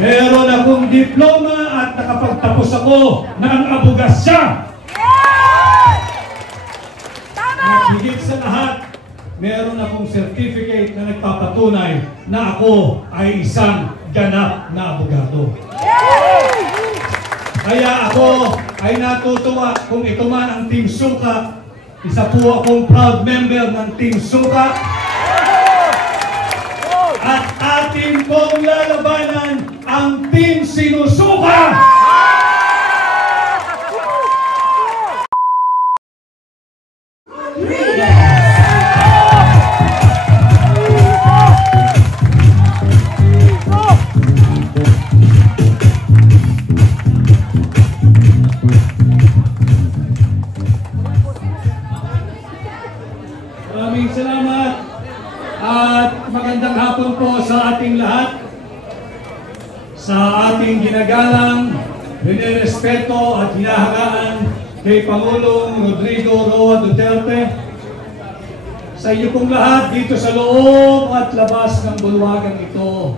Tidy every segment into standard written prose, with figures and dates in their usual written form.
Meron akong diploma at nakapagtapos ako ng abogasya. At higit sa lahat, meron akong certificate na nagpapatunay na ako ay isang ganap na abogado. Kaya ako ay natutuwa kung ito man ang Team Suka. Isa po akong proud member ng Team Suka. At atin pong lalabanan ang Team Sinusuka! Maraming salamat at magandang hapon po sa ating lahat. Sa ating ginagalang, binirespeto at hinahangaan kay Pangulong Rodrigo Roa Duterte. Sa iyo pong lahat dito sa loob at labas ng bulwagang ito.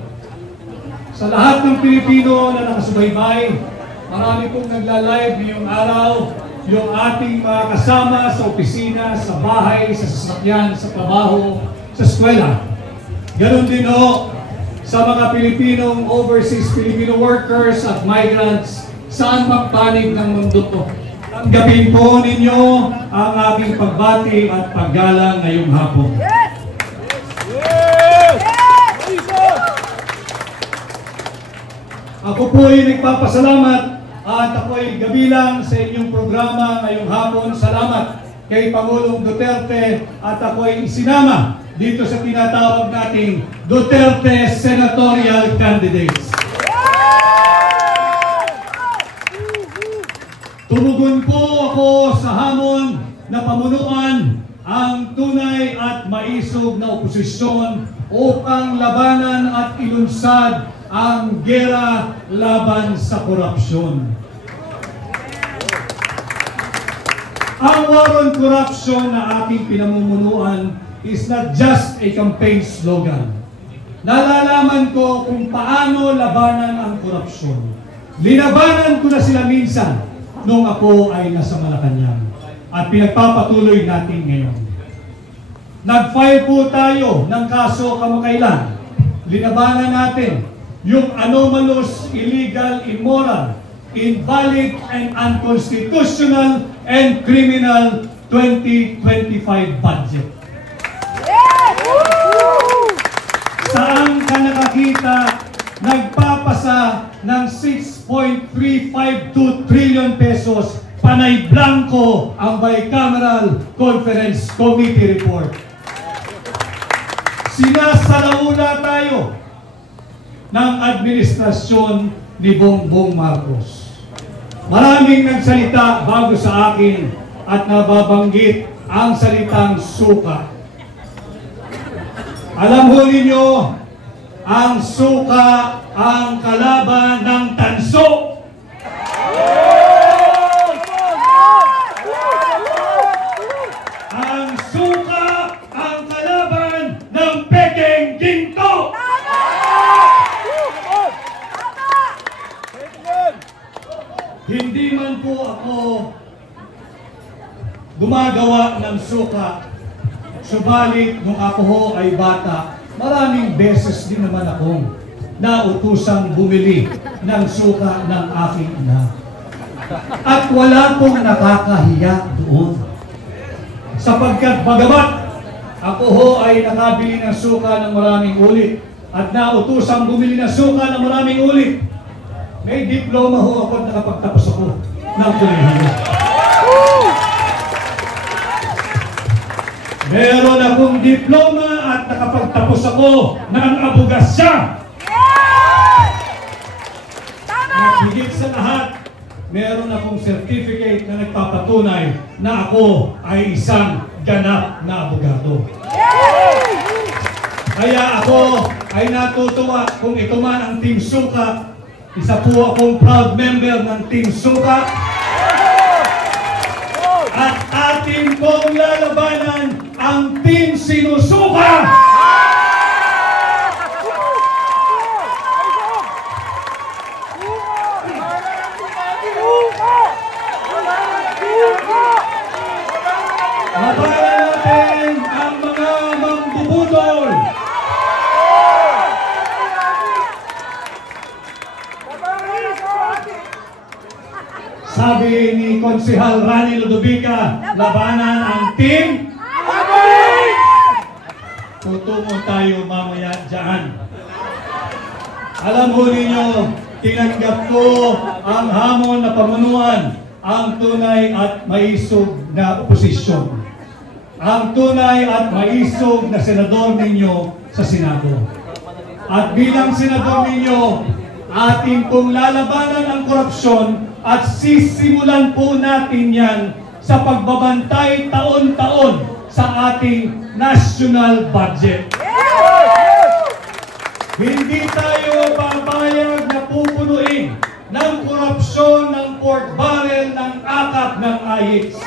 Sa lahat ng Pilipino na nakasubaybay, marami pong nagla-live ngayong araw. Yung ating mga kasama sa opisina, sa bahay, sa sasakyan, sa trabaho, sa eskwela. Ganon din ho sa mga Pilipinong overseas Filipino workers at migrants saan magpanig ng mundo po. Tanggapin po ninyo ang aking pagbati at paggalang ngayong hapon. Ako po ay nagpapasalamat at ako ay gabilang sa inyong programa ngayong hapon. Salamat kay Pangulong Duterte at ako ay isinama dito sa tinatawag nating Duterte Senatorial Candidates. Tumugon po ako sa hamon na pamunuan ang tunay at maisog na oposisyon upang labanan at ilunsad ang gera laban sa korupsyon. Ang war on corruption na ating pinamumunuan is not just a campaign slogan. Nalalaman ko kung paano labanan ang korupsyon. Linabanan ko na sila minsan nung ako ay nasa Malacanang. At pinagpapatuloy natin ngayon. Nag-file po tayo ng kaso kamakailan. Linabanan natin yung anomalous, illegal, immoral, invalid, and unconstitutional and criminal 2025 budget. Saan ka nakakita nagpapasa ng 6.352 trillion pesos panay blanco ang Bicameral Conference Committee report? Sinasalaula tayo ng administrasyon ni Bongbong Marcos. Maraming nagsalita bago sa akin at nababanggit ang salitang suka. Alam ho ninyo, ang suka ang kalaban ng tanso. Ang suka ang kalaban ng pekeng ginto. Hindi man po ako gumagawa ng suka, subalit nung ako ho ay bata, maraming beses din naman akong nautusang bumili ng suka ng aking ina. At wala pong nakakahiya doon. Sapagkat bagamat ako ho ay nakabili ng suka ng maraming ulit at nautusang bumili ng suka ng maraming ulit, may diploma ho ako at nakapagtapos ako ng kolehiyo. Meron akong diploma at nakapagtapos ako ng abogasya. At higit sa lahat, meron akong certificate na nagpapatunay na ako ay isang ganap na abogado. Kaya ako ay natutuwa kung ito man ang Team Suka. Isa po akong proud member ng Team Suka. At atin pong lalabanan ang Team Sinusuka! sabi ni Konsehal Rani Ludovica, labanan ang team. Tutungo tayo mamaya dyan. Alam mo ninyo, tinanggap ko ang hamon na pamunuan, ang tunay at maisog na oposisyon. Ang tunay at maisog na senador ninyo sa Senado. At bilang senador ninyo, ating pong lalabanan ang korupsyon at sisimulan po natin yan sa pagbabantay taon-taon sa ating national budget. Hindi tayo papayag na pupunuin ng korupsyon ng pork barrel ng akap ng ayis.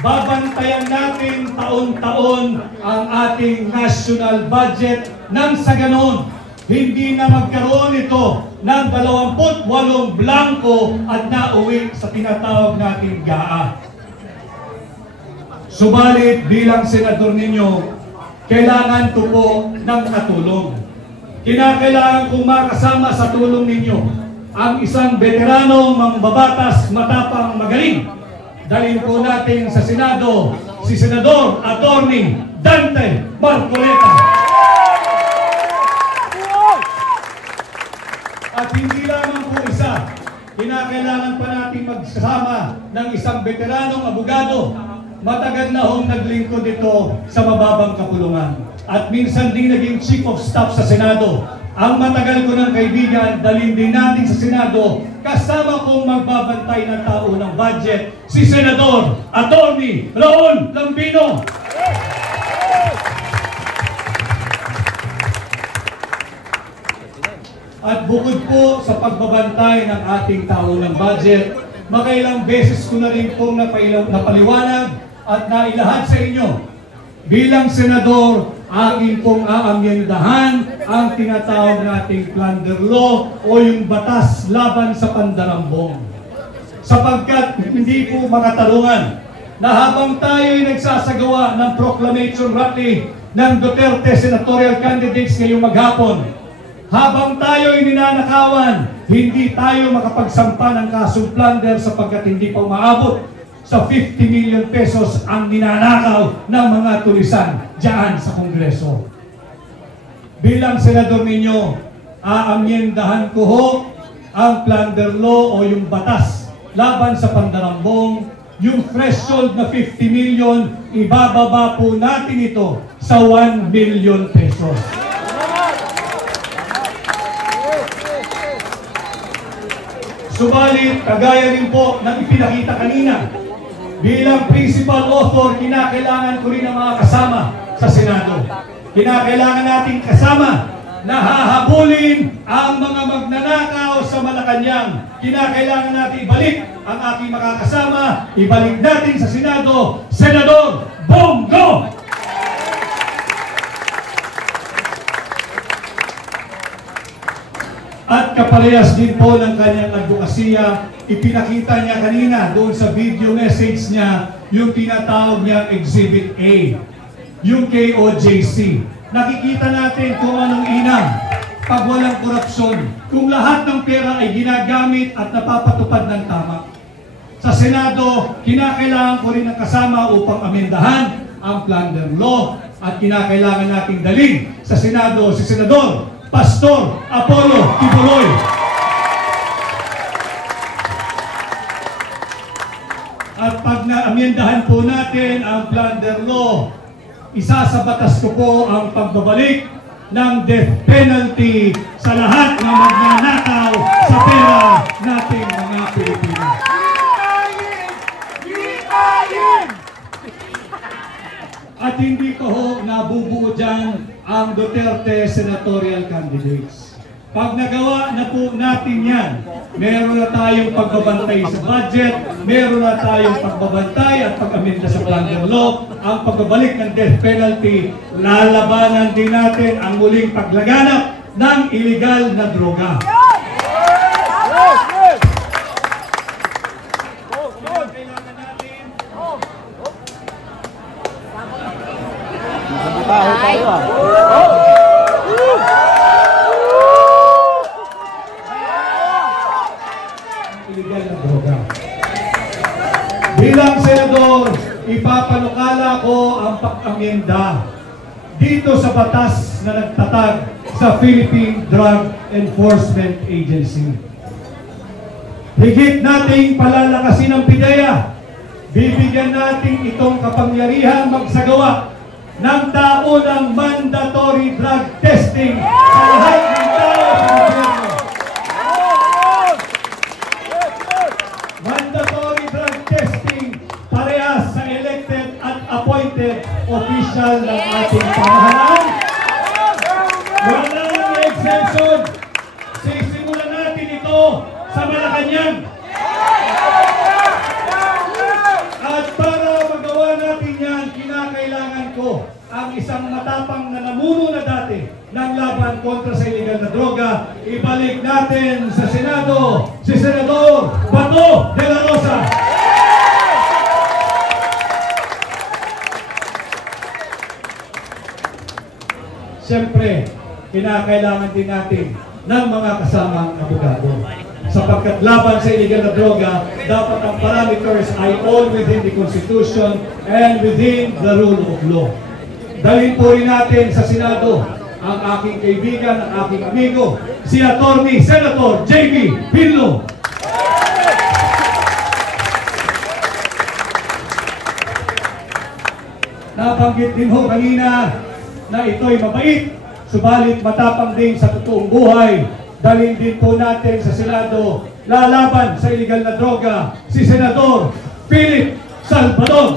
Babantayan natin taon-taon ang ating national budget nang sa ganon, hindi na magkaroon ito ng 28 blanco at nauwi sa tinatawag nating GAA. Subalit bilang senador ninyo, kailangan ko po ng katulong. Kinakailangan kong makasama sa tulong ninyo ang isang veteranong mambabatas, matapang, magaling. Dalhin po natin sa Senado si Senador Atty. Dante Marcoleta. At hindi lamang po isa, kinakailangan pa natin magsasama ng isang veteranong abogado. Matagal na hong naglingkod ito sa mababang kapulungan. At minsan din naging Chief of Staff sa Senado. Ang matagal ko ng kaibigan, dalhin din natin sa Senado, kasama kong magbabantay ng tao ng budget, si Senador Atty. Raul Lambino. At bukod po sa pagbabantay ng ating tao ng budget, makailang beses ko na rin pong napaliwanag at nailahad sa inyo. Bilang senador, aking pong aamyendahan ang tinatawag nating plunder law o yung batas laban sa pandarambong. Sapagkat hindi po makatarungan na habang tayo'y nagsasagawa ng proclamation rally ng Duterte senatorial candidates ngayong maghapon, habang tayo'y ninanakawan, hindi tayo makapagsampa ng kasong plunder sapagkat hindi pa umaabot sa 50 million pesos ang ninanakaw ng mga tulisan diyan sa Kongreso. Bilang senador ninyo, aamyendahan ko ho ang plunder law o yung batas laban sa pandarambong. Yung threshold na 50 million, ibababa po natin ito sa 1 million pesos. Subalit, kagaya rin po ng ipinakita kanina, bilang principal author, kinakailangan ko rin ang mga kasama sa Senado. Kinakailangan natin kasama na hahabulin ang mga magnanakaw sa Malacanang. Kinakailangan natin ibalik ang aking makakasama, ibalik natin sa Senado, Senador Bongo! At kaparehas din po ng kanyang advokasya, ipinakita niya kanina doon sa video message niya yung tinatawag niyang Exhibit A, yung KOJC. Nakikita natin kung anong inam pag walang korupsyon, kung lahat ng pera ay ginagamit at napapatupad ng tama. Sa Senado, kinakailangan ko rin ng kasama upang amendahan ang plunder law at kinakailangan nating dalhin sa Senado si Senador Pastor Apollo Kibuloy. At pag na-amendahan po natin ang plunder law, isa sa batas ko po ang pagbabalik ng death penalty sa lahat ng magnanakaw sa pera nating mga Pilipino. At hindi ko ho nabubuo dyan ang Duterte senatorial candidates. Pag nagawa na po natin yan, meron na tayong pagbabantay sa budget, meron na tayong pagbabantay at pag-amenda sa plunder law, ang pagbabalik ng death penalty, lalabanan din natin ang muling paglaganap ng illegal na droga. amyenda dito sa batas na nagtatag sa Philippine Drug Enforcement Agency. Higit nating palalakasin ang PIDEA. Bibigyan natin itong kapangyarihan magsagawa ng taunang mandatory drug testing sa lahat ng tao sa gobyerno. Mandatory drug testing parehas sa elected at appointed official ng ating pamahalaan. Walang exemption. Sisimulan natin ito sa Malacanang. At para magawa natin yan, kinakailangan ko ang isang matapang na namuno na dati ng laban kontra sa illegal na droga. Ibalik natin sa Senado si Senador Bato de la Rosa. Siyempre, kinakailangan din natin ng mga kasamang abogado. Sapagkat laban sa illegal na droga, dapat ang parameters ay all within the Constitution and within the rule of law. Dalhin po rin natin sa Senado ang aking kaibigan, ang aking amigo, si Attorney Senator J.B. Pinlo. Nabanggit din ho kanina na ito'y mabait, subalit matapang din sa totoong buhay. Dalhin din po natin sa Senado, lalaban sa illegal na droga, si Senador Philip Salvador.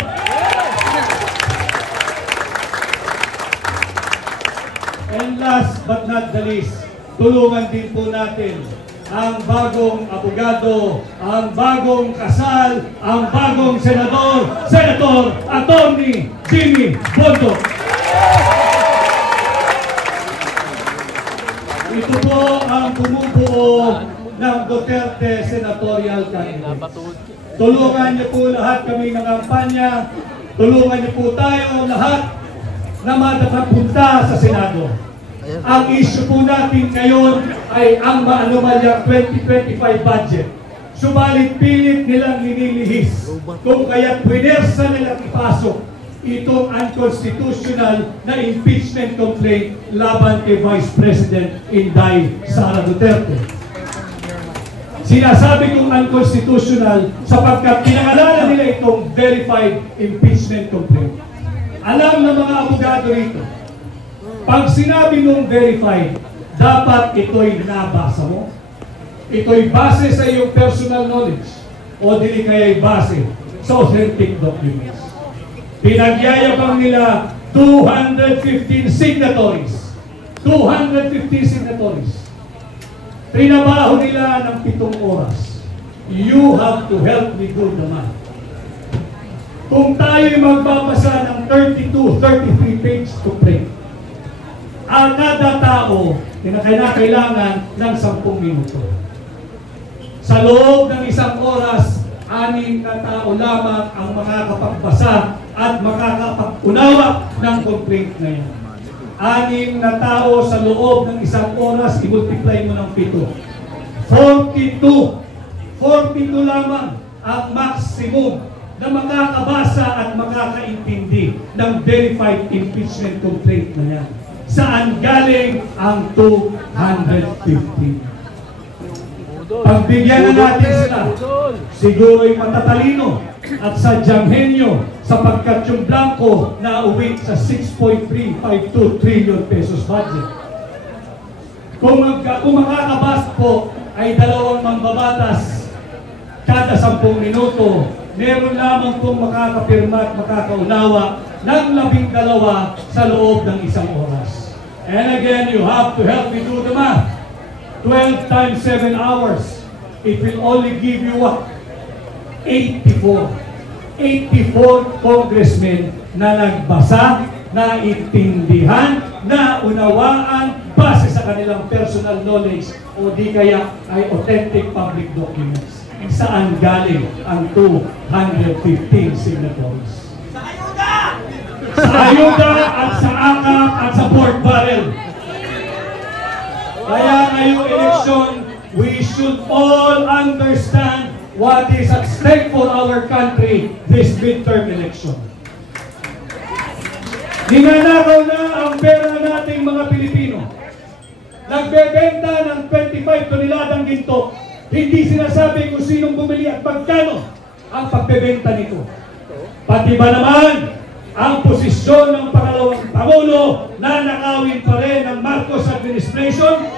And last but not the least, tulungan din po natin ang bagong abogado, ang bagong kasal, ang bagong senador, Senator Attorney Jimmy Bondoc. Ito po ang bumubuo ng Duterte Senatorial Candidate. Tulungan niyo po lahat kami ng kampanya, tulungan niyo po tayo lahat na madapunta sa Senado. Ang issue po natin ngayon ay ang maanumalyang 2025 budget. Subalit pilit nilang nililihis kung kaya't pinersa nilang ipasok itong unconstitutional na impeachment complaint laban kay Vice President Inday Sara Duterte. Sinasabi kong unconstitutional sapagkat pinangalanan nila itong verified impeachment complaint. Alam ng mga abogado rito, pag sinabi mong verified, dapat ito'y nabasa mo. Ito'y base sa iyong personal knowledge o dili kaya'y base sa authentic documents. Pinagyayabang nila 215 signatories. 215 signatories. Trinabaho nila ng 7 oras. You have to help me do the math. Kung tayo'y magbabasa ng 33 page to print, ang kada tao kinakailangan ng 10 minuto. Sa loob ng 1 oras, 6 na tao lamang ang makakapagbasa at makakapag-unawa ng complaint na yan. 6 na tao sa loob ng 1 oras, i-multiply mo ng 7. 42 lamang ang maximum na makakabasa at makakaintindi ng verified impeachment complaint na yan. Saan galing ang 215? Pagbigyan na natin sila, siguro'y matatalino at sadyang henyo sapagkat yung blanco na uwi sa 6.352 trillion pesos budget. Kung makakabasa po ay 2 mambabatas kada 10 minuto, meron lamang pong makakapirma at makakaunawa ng 12 sa loob ng 1 oras. And again, you have to help me do the math. 12 times 7 hours, it will only give you what? 84 congressmen na nagbasa, na intindihan, na unawaan base sa kanilang personal knowledge o di kaya ay authentic public documents. Saan galing ang 215 signatories? Sa ayuda! Sa ayuda at sa akap at sa pork barrel. Kaya ngayong eleksyon, we should all understand what is at stake for our country this midterm election. Ninanakaw na ang pera nating mga Pilipino. Nagbebenta ng 25 toneladang ginto. Hindi sinasabi kung sinong bumili at magkano ang pagbebenta nito. Pati ba naman ang posisyon ng pangalawang Pangulo na nakawin pa rin ng Marcos administration?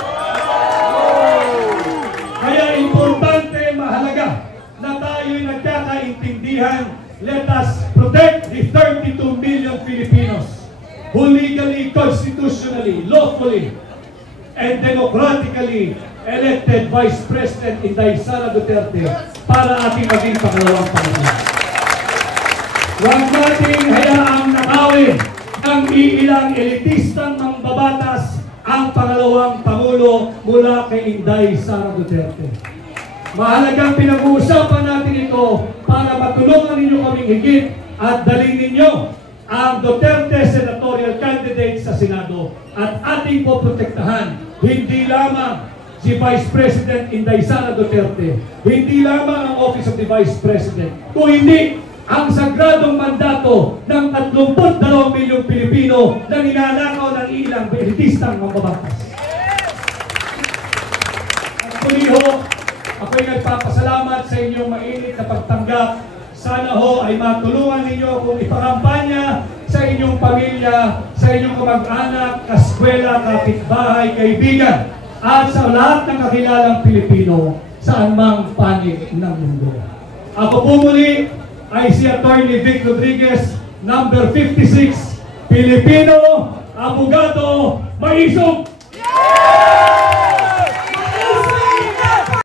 Kaya importante, mahalaga na tayo'y nagkakaintindihan. Let us protect the 32 million Filipinos who legally, constitutionally, lawfully, and democratically elected Vice President Inday Sara Duterte para ating maging pangalawang Pangulo. Huwag nating hayaang nakawin ng iilang elitistang mambabatas ang pangalawang Pangulo mula kay Inday Sara Duterte. Mahalagang pinag-uusapan natin ito para matulungan ninyo kaming higit at dalhin ninyo ang Duterte senatorial candidate sa Senado at ating poprotektahan hindi lamang si Vice President Inday Sara Duterte, hindi lamang ang Office of the Vice President, kung hindi ang sagradong mandato ng 32 milyong Pilipino na ninanakaw ng ilang elitistang mambabatas. At muli ho, ako'y nagpapasalamat sa inyong mainit na pagtanggap. Sana ho ay matulungan ninyo kung ipakampanya sa inyong pamilya, sa inyong kamag-anak, kaskwela, kapitbahay, kaibigan, at sa lahat ng kakilalang Pilipino saan mang panig ng mundo. Ako po muli ay si Attorney Vic Rodriguez, number 56, Pilipino, abogado, maisog,